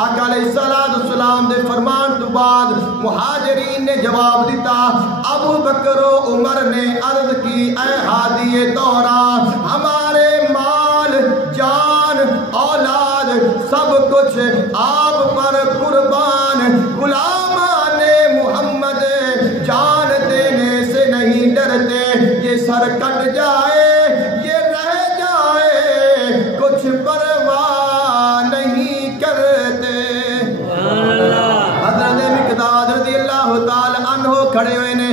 آقا علیہ السلام دے فرمان تو بعد مہاجرین نے جواب دیتا. ابو بکر و عمر نے عرض کی اے ہادی دورہ ہمارے مال جان اولاد سب کچھ آپ پر قربان. غلامان محمد جان دینے سے نہیں ڈرتے. یہ سر کٹ جائے یہ رہ جائے کچھ پرواہ نہیں کرتے. حضرت مقداد رضی اللہ تعالی عنہ کھڑے ہوئے نے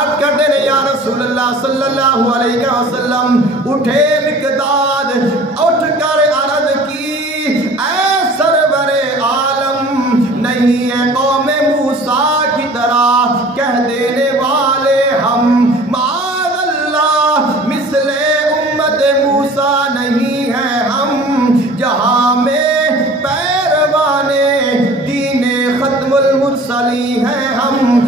عرض کرتے نے یا رسول اللہ صلی اللہ علیہ وسلم. اٹھے مقداد اٹھ کر عرض کی اے سرور عالم نہیں ہے قوم موسیٰ کی طرح کہہ دینے والے ہم. معاذ اللہ مثل امت موسیٰ نہیں ہے ہم. جہاں میں پیروان دین ختم المرسلی ہیں ہم.